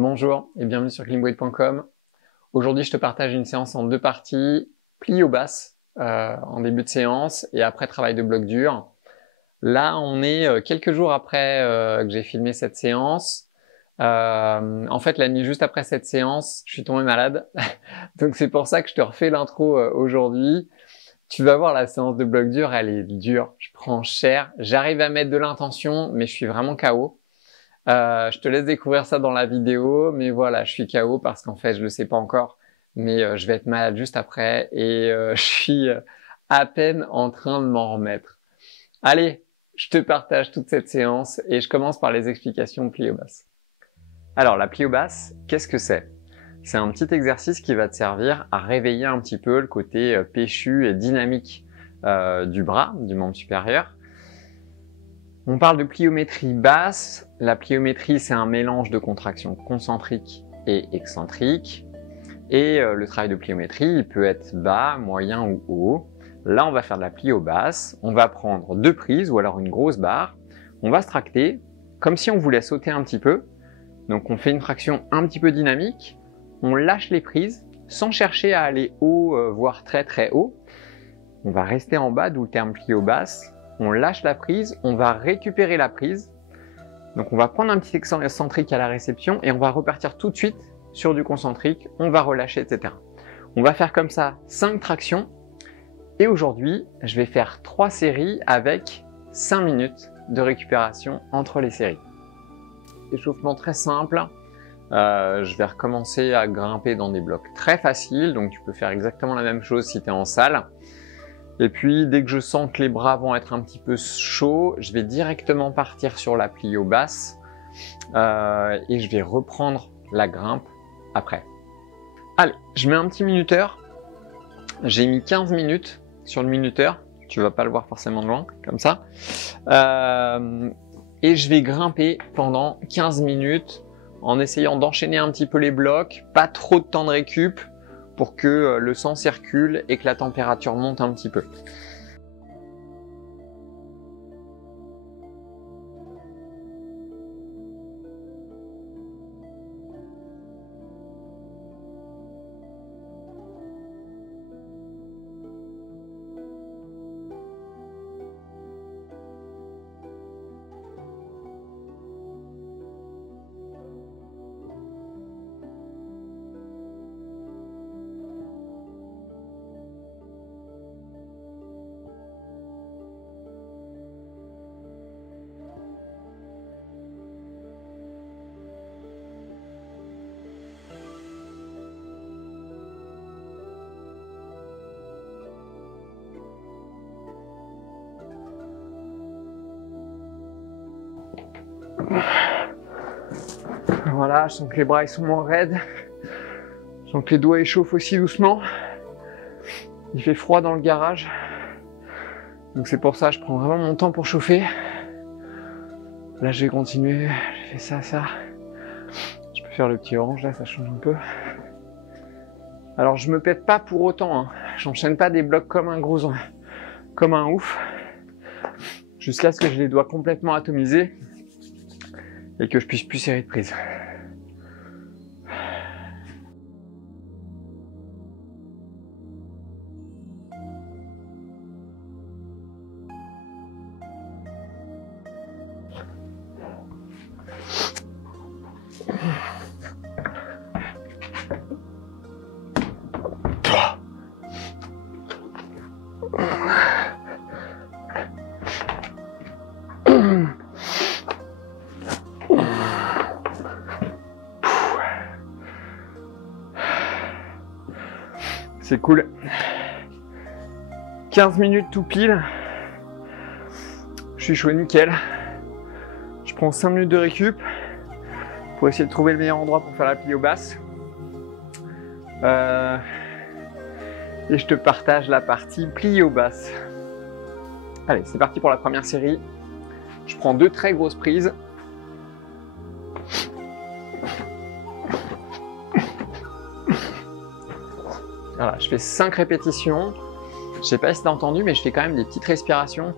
Bonjour et bienvenue sur cleanbreed.com. Aujourd'hui, je te partage une séance en deux parties, plie au basses en début de séance et après travail de bloc dur. Là, on est quelques jours après que j'ai filmé cette séance. En fait, la nuit juste après cette séance, je suis tombé malade. Donc c'est pour ça que je te refais l'intro aujourd'hui. Tu vas voir, la séance de bloc dur, elle est dure. Je prends cher. J'arrive à mettre de l'intention, mais je suis vraiment KO. Je te laisse découvrir ça dans la vidéo, mais voilà, je suis KO parce qu'en fait, je le sais pas encore, mais je vais être malade juste après et je suis à peine en train de m'en remettre. Allez, je te partage toute cette séance et je commence par les explications plie au basses. Alors, la plie au basses, qu'est-ce que c'est? C'est un petit exercice qui va te servir à réveiller un petit peu le côté péchu et dynamique du bras, du membre supérieur. On parle de pliométrie basse. La pliométrie, c'est un mélange de contractions concentriques et excentriques. Et le travail de pliométrie, il peut être bas, moyen ou haut. Là, on va faire de la plio basse. On va prendre deux prises ou alors une grosse barre. On va se tracter comme si on voulait sauter un petit peu. Donc, on fait une traction un petit peu dynamique. On lâche les prises sans chercher à aller haut, voire très très haut. On va rester en bas, d'où le terme plio basse. On lâche la prise, on va récupérer la prise. Donc on va prendre un petit excentrique à la réception et on va repartir tout de suite sur du concentrique. On va relâcher, etc. On va faire comme ça 5 tractions. Et aujourd'hui, je vais faire 3 séries avec 5 minutes de récupération entre les séries. Échauffement très simple. Je vais recommencer à grimper dans des blocs très faciles. Donc tu peux faire exactement la même chose si tu es en salle. Et puis, dès que je sens que les bras vont être un petit peu chauds, je vais directement partir sur la plio basse et je vais reprendre la grimpe après. Allez, je mets un petit minuteur. J'ai mis 15 minutes sur le minuteur. Tu vas pas le voir forcément de loin, comme ça. Et je vais grimper pendant 15 minutes en essayant d'enchaîner un petit peu les blocs, pas trop de temps de récup, pour que le sang circule et que la température monte un petit peu. Voilà, je sens que les bras ils sont moins raides. Je sens que les doigts échauffent aussi doucement. Il fait froid dans le garage. Donc c'est pour ça que je prends vraiment mon temps pour chauffer. Là je vais continuer. Je fais ça. Je peux faire le petit orange là, ça change un peu. Alors je me pète pas pour autant. Hein. J'enchaîne pas des blocs comme un gros, comme un ouf. Jusqu'à ce que je les doigts complètement atomisés et que je puisse plus serrer de prise. C'est cool. 15 minutes tout pile. Je suis chaud nickel. Je prends 5 minutes de récup pour essayer de trouver le meilleur endroit pour faire la plio basse. Et je te partage la partie plio basse. Allez, c'est parti pour la première série. Je prends 2 très grosses prises. Voilà, je fais 5 répétitions. Je sais pas si t'as entendu, mais je fais quand même des petites respirations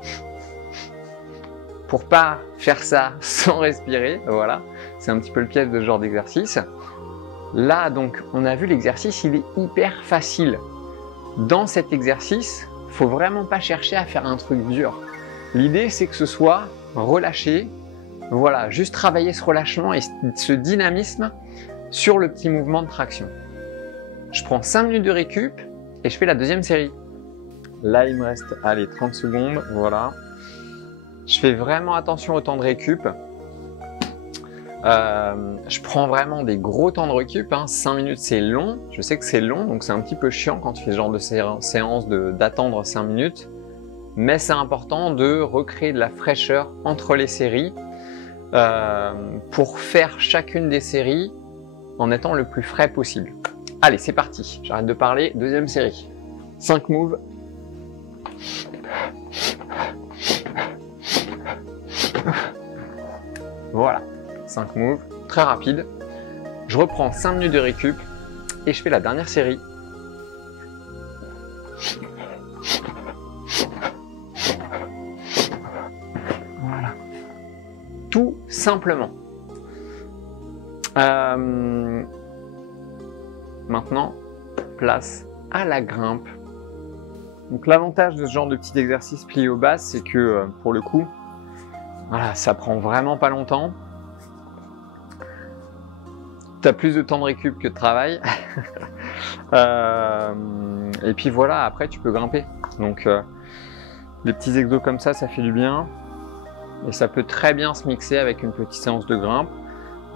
pour pas faire ça sans respirer. Voilà, C'est un petit peu le piège de ce genre d'exercice. Là, donc, on a vu l'exercice, il est hyper facile. Dans cet exercice, faut vraiment pas chercher à faire un truc dur. L'idée, c'est que ce soit relâché. Voilà, juste travailler ce relâchement et ce dynamisme sur le petit mouvement de traction. Je prends 5 minutes de récup et je fais la deuxième série. Là, il me reste, allez, 30 secondes, voilà. Je fais vraiment attention au temps de récup. Je prends vraiment des gros temps de récup, 5 minutes c'est long, je sais que c'est long, donc c'est un petit peu chiant quand tu fais ce genre de séance d'attendre 5 minutes, mais c'est important de recréer de la fraîcheur entre les séries pour faire chacune des séries en étant le plus frais possible. Allez, c'est parti, j'arrête de parler, deuxième série. 5 moves. Voilà. 5 moves, très rapide. Je reprends 5 minutes de récup et je fais la dernière série. Voilà. Tout simplement. Maintenant, place à la grimpe. Donc l'avantage de ce genre de petit exercice plié au bas, c'est que pour le coup, voilà, ça prend vraiment pas longtemps. Tu as plus de temps de récup que de travail. Et puis voilà, après tu peux grimper. Donc les petits exos comme ça fait du bien. Et ça peut très bien se mixer avec une petite séance de grimpe.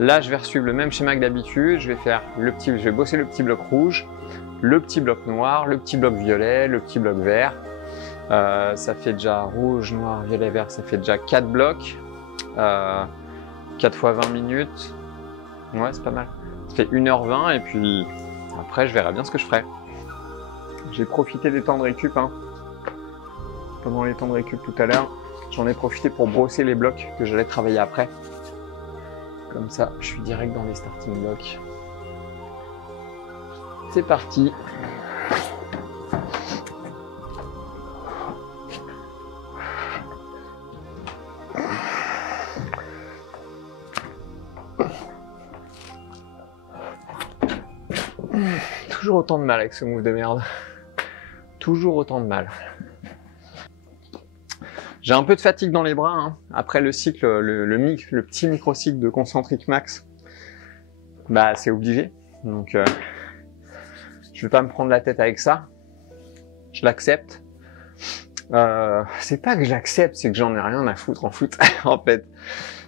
Là, je vais suivre le même schéma que d'habitude. Je vais bosser le petit bloc rouge, le petit bloc noir, le petit bloc violet, le petit bloc vert. Ça fait déjà rouge, noir, violet, vert. Ça fait déjà 4 blocs. 4 fois 20 minutes. Ouais, c'est pas mal. Ça fait 1h20 et puis après, je verrai bien ce que je ferai. J'ai profité des temps de récup. Pendant les temps de récup tout à l'heure, j'en ai profité pour brosser les blocs que j'allais travailler après. Comme ça, je suis direct dans les starting blocks. C'est parti. Toujours autant de mal avec ce move de merde. Toujours autant de mal. J'ai un peu de fatigue dans les bras, Après le cycle, le petit micro-cycle de concentrique max, bah c'est obligé. Donc je vais pas me prendre la tête avec ça. Je l'accepte. C'est pas que j'accepte, c'est que j'en ai rien à foutre en foot, en fait.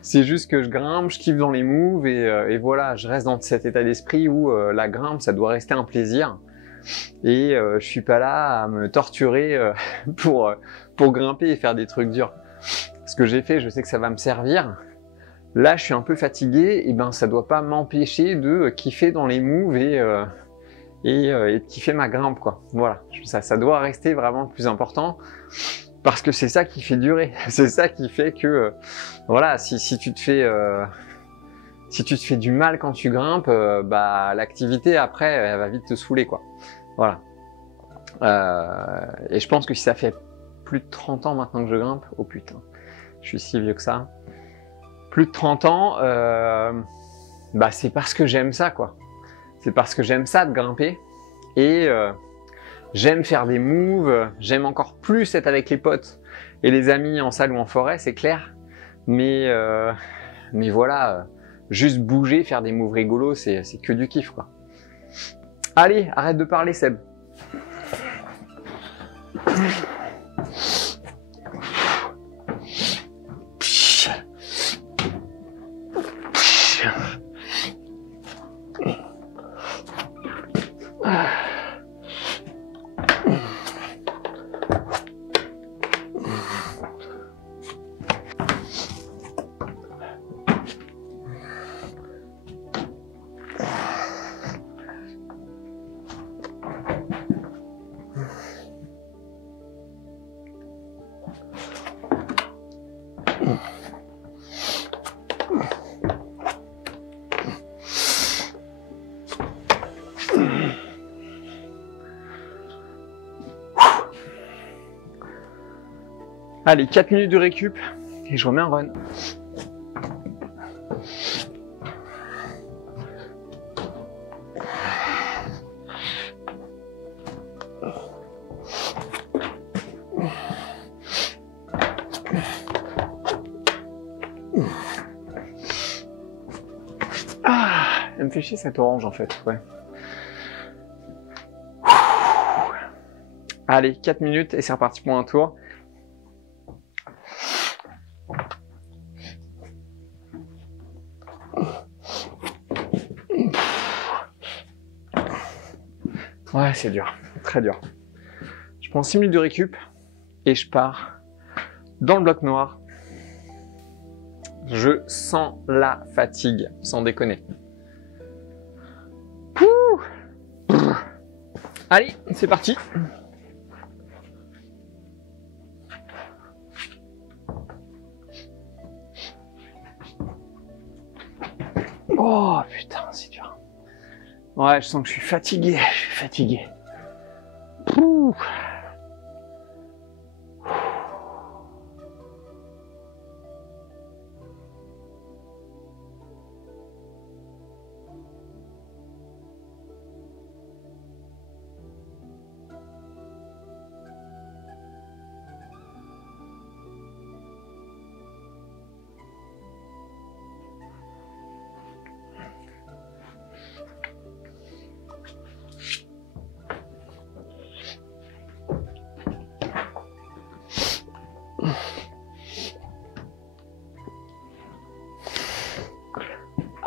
C'est juste que je grimpe, je kiffe dans les moves et voilà, je reste dans cet état d'esprit où la grimpe, ça doit rester un plaisir. Et je suis pas là à me torturer pour grimper et faire des trucs durs. Ce que j'ai fait, je sais que ça va me servir. Là, je suis un peu fatigué, et ben ça doit pas m'empêcher de kiffer dans les moves et de kiffer ma grimpe, quoi. Voilà, ça doit rester vraiment le plus important. Parce que c'est ça qui fait durer, c'est ça qui fait que, voilà, si tu te fais du mal quand tu grimpes, bah l'activité après, elle va vite te saouler, quoi. Voilà. Et je pense que si ça fait plus de 30 ans maintenant que je grimpe, oh putain, je suis si vieux que ça. Plus de 30 ans, bah c'est parce que j'aime ça, quoi. C'est parce que j'aime ça de grimper et j'aime faire des moves, j'aime encore plus être avec les potes et les amis en salle ou en forêt, c'est clair. Mais voilà, juste bouger, faire des moves rigolos, c'est que du kiff, quoi. Allez, arrête de parler, Seb. Allez, 4 minutes de récup et je remets un run. Elle me fait chier cette orange en fait, ouais. Allez, 4 minutes et c'est reparti pour un tour. Ouais, c'est dur, très dur. Je prends 6 minutes de récup et je pars dans le bloc noir. Je sens la fatigue, sans déconner. Pouh. Allez, c'est parti. Oh putain, c'est dur. Ouais, je sens que je suis fatigué, Pouh.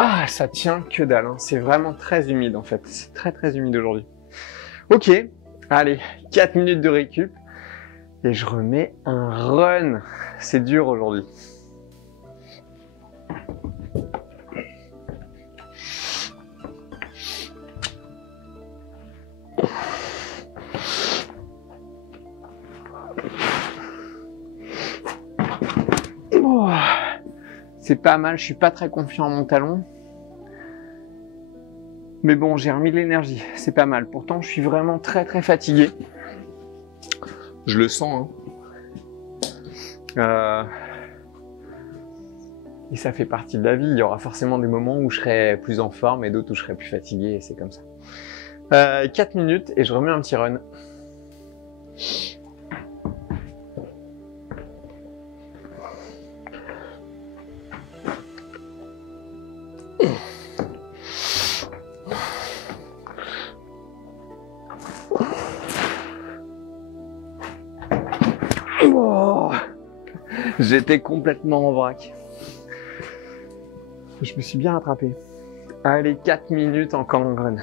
Ah, ça tient que dalle, hein. C'est vraiment très humide en fait. C'est très humide aujourd'hui. Ok, allez, 4 minutes de récup et je remets un run. C'est dur aujourd'hui. Oh, c'est pas mal, je suis pas très confiant en mon talon. Mais bon, j'ai remis de l'énergie, c'est pas mal. Pourtant, je suis vraiment très fatigué. Je le sens, hein. Et ça fait partie de la vie. Il y aura forcément des moments où je serai plus en forme et d'autres où je serai plus fatigué, et c'est comme ça. 4 minutes et je remets un petit run. Oh, j'étais complètement en vrac. Je me suis bien rattrapé. Allez, 4 minutes encore en run.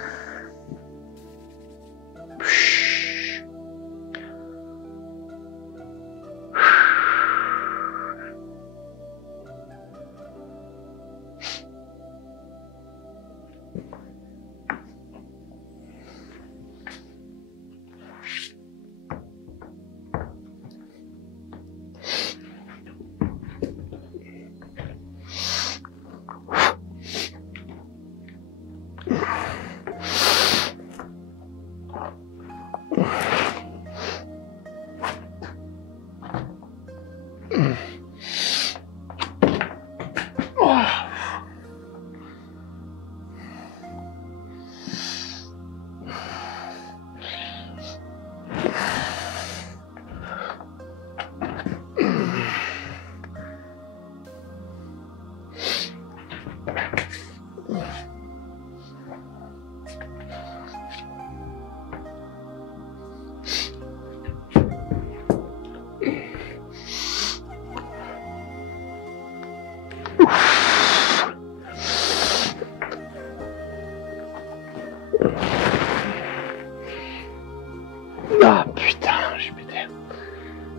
Ah putain, je suis pété.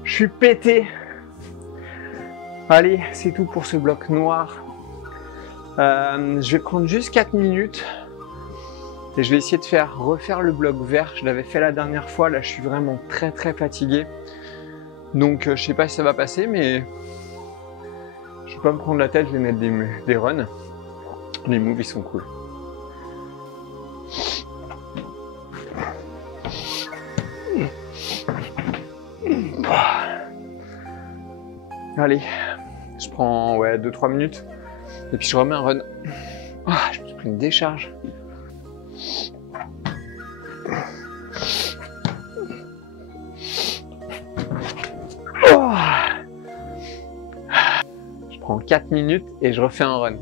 Je suis pété. Allez, c'est tout pour ce bloc noir. Je vais prendre juste 4 minutes. Et je vais essayer de refaire le bloc vert. Je l'avais fait la dernière fois. Là, je suis vraiment très fatigué. Donc, je sais pas si ça va passer, mais je vais pas me prendre la tête. Je vais mettre des runs. Les moves, ils sont cool. Allez, je prends 2-3 minutes. Et puis je remets un run. Ah, je me suis pris une décharge. Oh, je prends 4 minutes et je refais un run.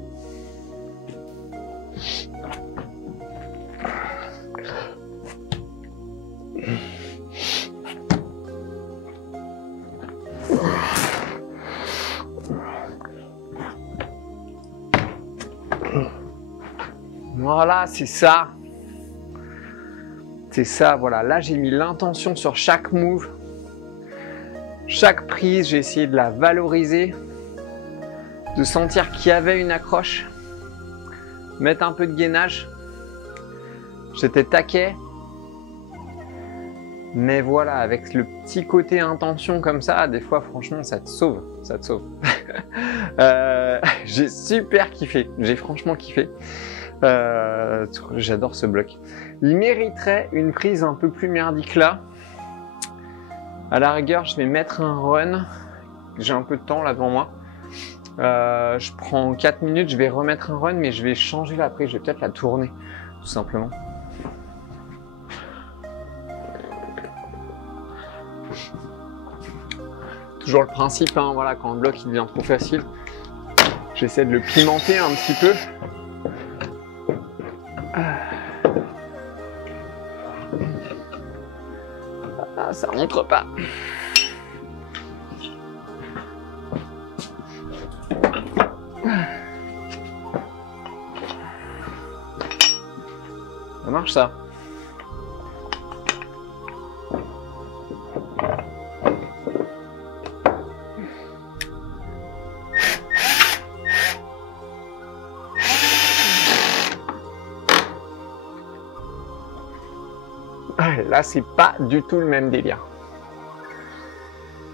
Voilà, c'est ça. C'est ça, voilà. Là, j'ai mis l'intention sur chaque move. Chaque prise, j'ai essayé de la valoriser. De sentir qu'il y avait une accroche. Mettre un peu de gainage. J'étais taquet. Mais voilà, avec le petit côté intention comme ça, des fois, franchement, ça te sauve. Ça te sauve. J'ai super kiffé. J'ai franchement kiffé. J'adore ce bloc. Il mériterait une prise un peu plus merdique là. À la rigueur, je vais mettre un run. J'ai un peu de temps là devant moi. Je prends 4 minutes, je vais remettre un run, mais je vais changer la prise. Je vais peut-être la tourner, tout simplement. Toujours le principe, hein, voilà, quand le bloc il devient trop facile, j'essaie de le pimenter un petit peu. Ah, ça rentre pas. Ça marche ça. Là, c'est pas du tout le même délire.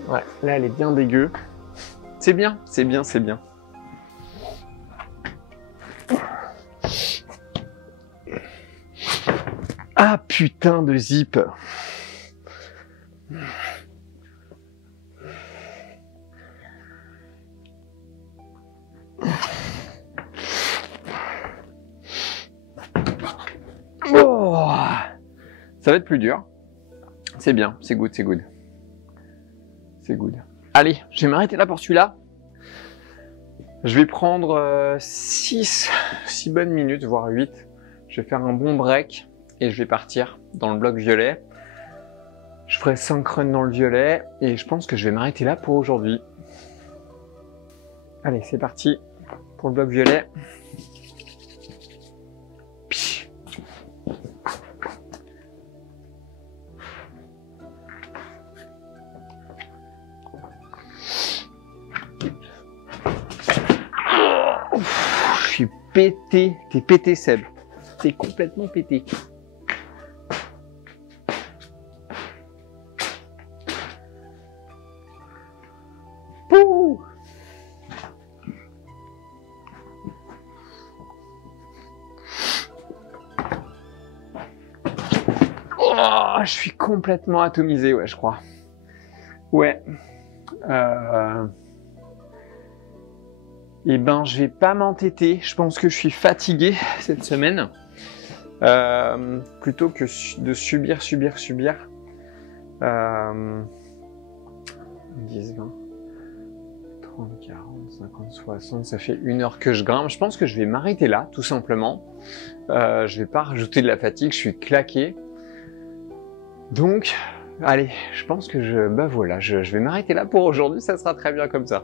Ouais, là, elle est bien dégueu. C'est bien, c'est bien, c'est bien. Ah, putain de zip. Oh, ça va être plus dur. C'est bien, c'est good, c'est good. C'est good. Allez, je vais m'arrêter là pour celui-là. Je vais prendre 6 bonnes minutes, voire 8. Je vais faire un bon break et je vais partir dans le bloc violet. Je ferai 5 runs dans le violet et je pense que je vais m'arrêter là pour aujourd'hui. Allez, c'est parti pour le bloc violet. Je suis pété. T'es pété, Seb. T'es complètement pété. Pouh. Oh, je suis complètement atomisé, ouais, je crois. Ouais. Eh ben, je vais pas m'entêter. Je pense que je suis fatigué cette semaine. Plutôt que de subir. 10, 20, 30, 40, 50, 60, ça fait 1 heure que je grimpe. Je pense que je vais m'arrêter là, tout simplement. Je vais pas rajouter de la fatigue, je suis claqué. Donc, allez, je pense que je vais m'arrêter là pour aujourd'hui, ça sera très bien comme ça.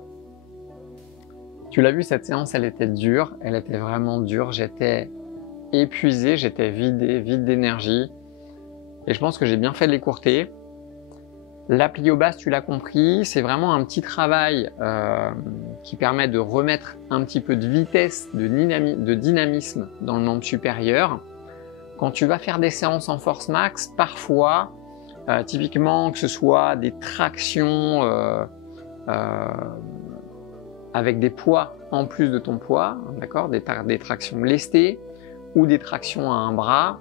Tu l'as vu, cette séance, elle était dure, elle était vraiment dure. J'étais épuisé, j'étais vide d'énergie. Et je pense que j'ai bien fait de l'écourter. La plio basse, tu l'as compris, c'est vraiment un petit travail qui permet de remettre un petit peu de vitesse, de dynamisme dans le membre supérieur. Quand tu vas faire des séances en force max, parfois, typiquement que ce soit des tractions avec des poids en plus de ton poids, d'accord, des tractions lestées ou des tractions à un bras,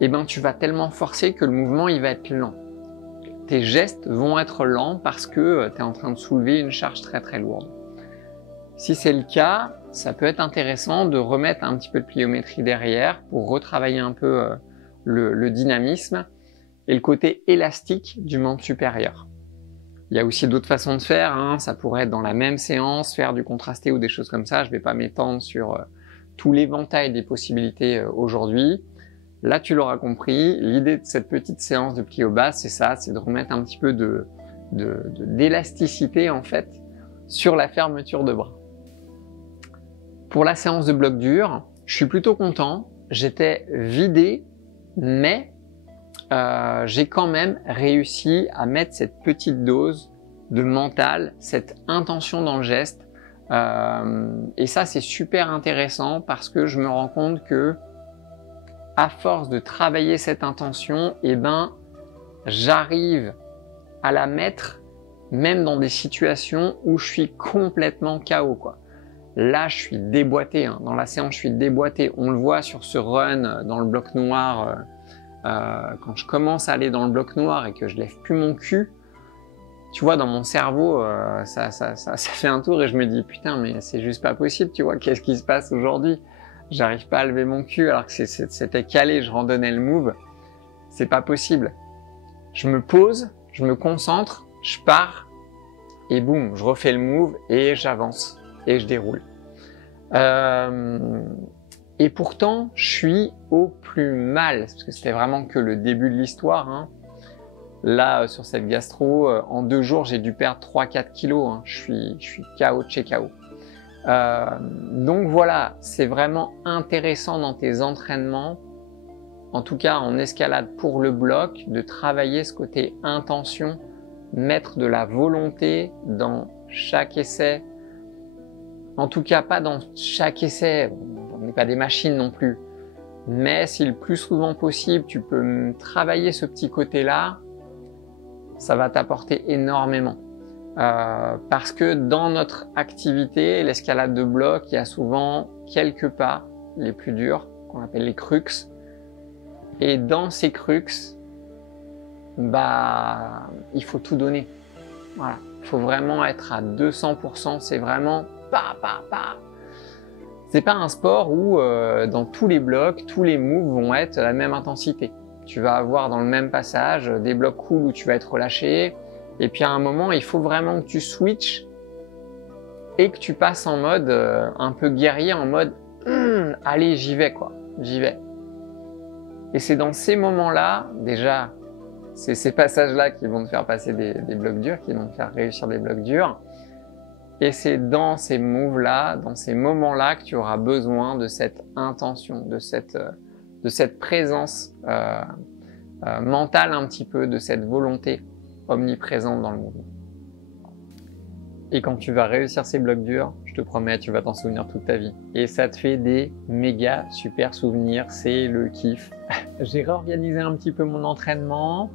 et ben tu vas tellement forcer que le mouvement il va être lent. Tes gestes vont être lents parce que tu es en train de soulever une charge très très lourde. Si c'est le cas, ça peut être intéressant de remettre un petit peu de pliométrie derrière pour retravailler un peu le dynamisme et le côté élastique du membre supérieur. Il y a aussi d'autres façons de faire, hein. Ça pourrait être dans la même séance, faire du contrasté ou des choses comme ça. Je ne vais pas m'étendre sur tout l'éventail des possibilités aujourd'hui. Là, tu l'auras compris, l'idée de cette petite séance de plio basse, c'est ça, c'est de remettre un petit peu d'élasticité en fait sur la fermeture de bras. Pour la séance de bloc dur, Je suis plutôt content. J'étais vidé, mais j'ai quand même réussi à mettre cette petite dose de mental, cette intention dans le geste. Et ça, c'est super intéressant parce que je me rends compte que à force de travailler cette intention, eh ben, j'arrive à la mettre même dans des situations où je suis complètement KO, quoi. Là, je suis déboîté, hein. Dans la séance, je suis déboîté. On le voit sur ce run dans le bloc noir. Quand je commence à aller dans le bloc noir et que je lève plus mon cul, tu vois, dans mon cerveau, ça fait un tour et je me dis putain, mais c'est juste pas possible, tu vois, qu'est-ce qui se passe aujourd'hui? J'arrive pas à lever mon cul alors que c'était calé, je randonnais le move. C'est pas possible. Je me pose, je me concentre, je pars et boum, je refais le move et j'avance et je déroule. Et pourtant, je suis au plus mal, parce que c'était vraiment que le début de l'histoire, hein. Là, sur cette gastro, en 2 jours, j'ai dû perdre 3-4 kilos, hein. Je suis KO de chez KO. Donc voilà, c'est vraiment intéressant dans tes entraînements, en tout cas en escalade pour le bloc, de travailler ce côté intention, mettre de la volonté dans chaque essai. En tout cas, pas dans chaque essai, on n'est pas des machines non plus. Mais si le plus souvent possible, tu peux travailler ce petit côté-là, ça va t'apporter énormément. Parce que dans notre activité, l'escalade de bloc, il y a souvent quelques pas les plus durs, qu'on appelle les crux. Et dans ces crux, bah, il faut tout donner. Voilà. Il faut vraiment être à 200%. C'est vraiment C'est pas un sport où dans tous les blocs, tous les moves vont être à la même intensité. Tu vas avoir dans le même passage des blocs cool où tu vas être relâché. Et puis à un moment, il faut vraiment que tu switches et que tu passes en mode un peu guerrier, en mode allez, j'y vais quoi, j'y vais. Et c'est dans ces moments-là, déjà, c'est ces passages-là qui vont te faire passer des blocs durs, qui vont te faire réussir des blocs durs. Et c'est dans ces moves-là, dans ces moments-là que tu auras besoin de cette intention, de cette présence mentale un petit peu, de cette volonté omniprésente dans le mouvement. Et quand tu vas réussir ces blocs durs, je te promets, tu vas t'en souvenir toute ta vie. Et ça te fait des méga super souvenirs, c'est le kiff. J'ai réorganisé un petit peu mon entraînement.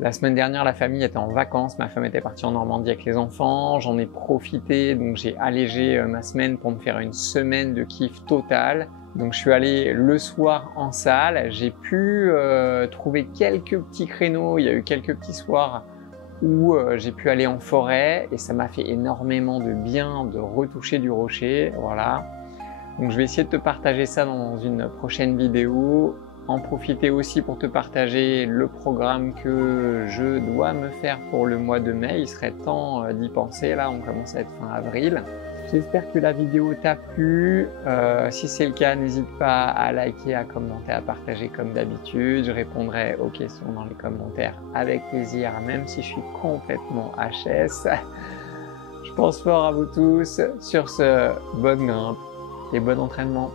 La semaine dernière, la famille était en vacances, ma femme était partie en Normandie avec les enfants, j'en ai profité, donc j'ai allégé ma semaine pour me faire une semaine de kiff total. Donc je suis allé le soir en salle, j'ai pu trouver quelques petits créneaux, il y a eu quelques petits soirs où j'ai pu aller en forêt et ça m'a fait énormément de bien de retoucher du rocher, voilà. Donc je vais essayer de te partager ça dans une prochaine vidéo. En profiter aussi pour te partager le programme que je dois me faire pour le mois de mai. Il serait temps d'y penser, là on commence à être fin avril. J'espère que la vidéo t'a plu. Si c'est le cas, n'hésite pas à liker, à commenter, à partager comme d'habitude. Je répondrai aux questions dans les commentaires avec plaisir, même si je suis complètement HS. Je pense fort à vous tous. Sur ce, bonne grimpe et bon entraînement.